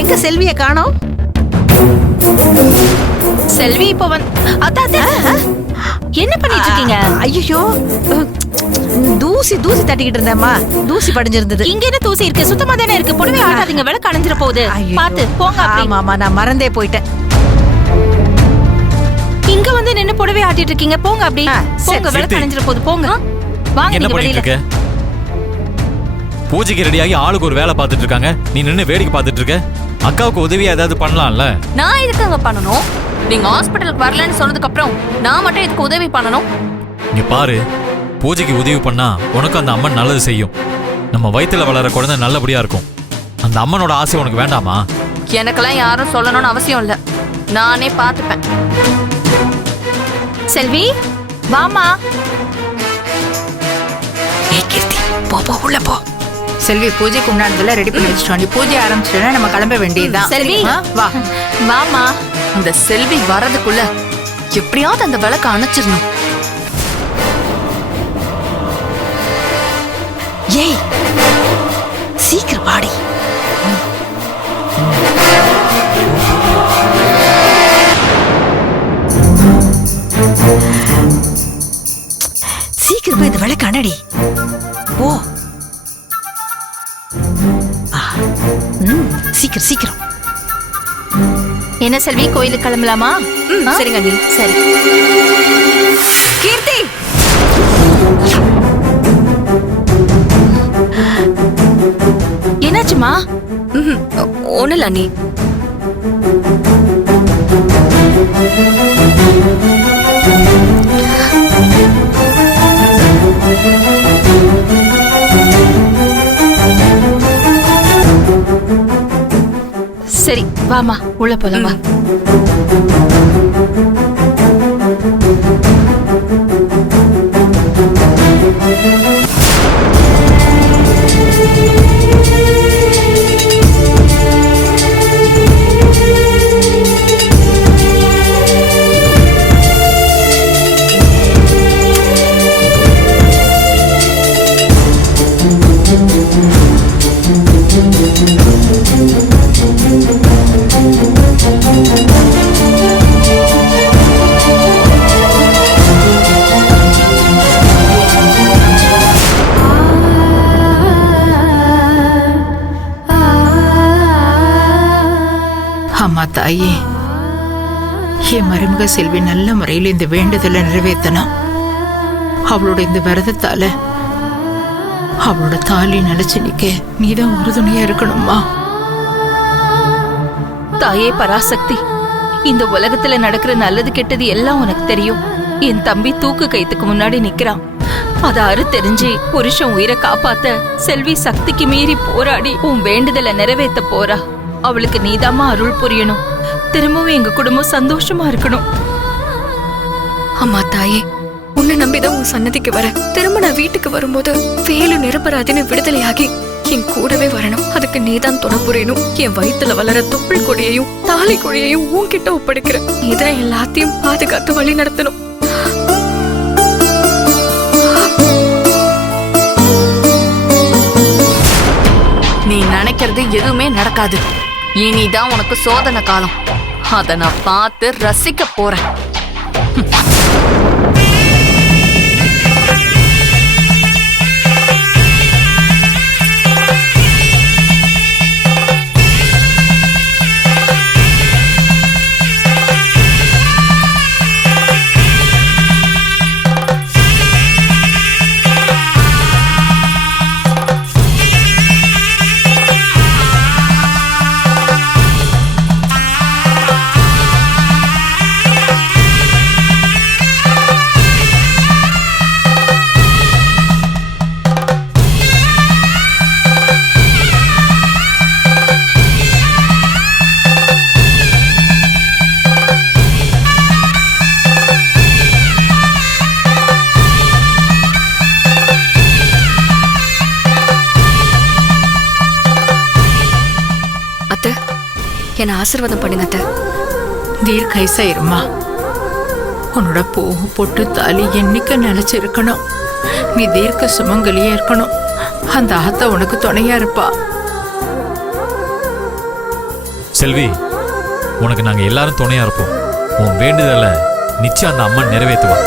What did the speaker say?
எங்க செல்விய காணோம்? செல்வி இப்போ என்ன பண்ணிட்டு இருக்கீங்க? ஐயோ, தூசி தட்டிக்கிட்டு இருந்தேம்மா. தூசி படிஞ்சிருந்தது. இங்க என்ன தூசி இருக்கு? சுத்தமா தானே இருக்கு. புடவை ஆட்டாதீங்க, விளக்கு அணைஞ்சிர போகுது. பாத்து போங்க. ஆமாமா, நான் மறந்தே போயிட்டேன். இங்க வந்து நின்னு புடவை ஆட்டிட்டு இருக்கீங்க. போங்க அப்படி. போங்க, விளக்கு அணைஞ்சிர போகுது. போங்க. வாங்க. என்ன பண்ணிட்டு இருக்க? பூஜைக்கு ரெடியாகி ஆளுக்கு ஒரு வேலை பார்த்துட்டு இருக்காங்க. நீ நின்னு வேடிக்கை பார்த்துட்டு இருக்க. அக்காவுக்கு உதவியா ஏதாவது பண்ணலாம்ல? நான் எதுக்கு பண்ணணும்? நீங்க ஹாஸ்பிட்டலுக்கு வரலன்னு சொன்னதுக்கு அப்புறம் நான் மட்டும் இதுக்கு உதவி பண்ணணும்? இங்க பாரு, பூஜைக்கு உதவி பண்ணா உனக்கு அந்த அம்மன் நல்லது செய்யும். நம்ம வயித்துல வளர குழந்தை நல்லபடியா இருக்கும். அந்த அம்மனோட ஆசை உனக்கு வேண்டாமா? எனக்கெல்லாம் யாரும் சொல்லணும்னு அவசியம் இல்ல, நானே பார்த்துப்பேன். செல்வி வாமா. கீர்த்தி, போ உள்ள போ. செல்வி, பூஜைக்கு உண்டானதெல்லாம் ரெடி பண்ணி வச்சிட்டோம். நீ பூஜை ஆரம்பிச்சிட்டா நம்ம கிளம்ப வேண்டியதுதான். செல்வி வா. வாமா. இந்த செல்வி வரதுக்குள்ள எப்படியாவது அந்த விளக்க அணைச்சிடணும். ஏய், சீக்கிரம் வாடி. சீக்கிரம் போய் இந்த விளக்கு அணடி. ஓ, சீக்கிரம். என்ன செல்வி, கோயிலுக்கு கிளம்பலாமா? சரிங்க நீ. சரி கீர்த்தி, என்னாச்சுமா? ஒண்ணு இல்ல நீ. சரி வாமா, உள்ள போலாம் வா. அம்மா தாயே, என் மருமக செல்வி நல்ல முறையில் இந்த வேண்டுதலை நிறைவேற்றணும். அவளோட இந்த விரதத்தால அவளோட தாலி நினைச்சு நிக்க நீதான் உறுதுணையா இருக்கணும்மா. தாயே பராசக்தி, இந்த உலகத்துல நடக்கிற நல்லது கெட்டது எல்லாம் உனக்கு தெரியும். என் தம்பி தூக்கு கைத்துக்கு முன்னாடி நிக்கிறான். அதாரு தெரிஞ்சு புருஷன் உயிரை காப்பாத்த செல்வி சக்திக்கு மீறி போராடி உன் வேண்டுதலை நிறைவேற்ற போறா. அவளுக்கு நீதாமா அருள் புரியணும். திரும்பவும் எங்க குடும்பம் சந்தோஷமா இருக்கணும். அம்மா தாயே, உன்னை நம்பிதான் உன் சன்னதிக்கு வர. திரும்ப நான் வீட்டுக்கு வரும்போது வேலு நிரபராதின்னு விடுதலையாகி என் கூடவே வரணும். அதுக்கு நீதான் துணை புரியணும். என் வயித்துல வளர தொப்புள் கொடியையும் தாலி கொடியையும் உன்கிட்ட ஒப்படைக்கிற. நீதான் எல்லாத்தையும் பாதுகாத்து வழி நடத்தணும். நீ நினைக்கிறது எதுவுமே நடக்காது. இனிதான் உனக்கு சோதனை காலம். அத நான் பார்த்து ரசிக்க போறேன். என்ன ஆசீர்வாதம் பண்ணுங்க அத்தை. தீர்க்கைசா இருமா. உன்னோட பூ பொட்டு தாலி என்னைக்கு நினைச்சிருக்கணும். நீ தீர்க்க சுமங்கலியா இருக்கணும். அந்த ஆத்தா உனக்கு துணையா இருப்பா. செல்வி, உனக்கு நாங்க எல்லாரும் துணையா இருப்போம். உன் வேண்டுதலை நிச்சயம் அந்த அம்மன் நிறைவேற்றுவா.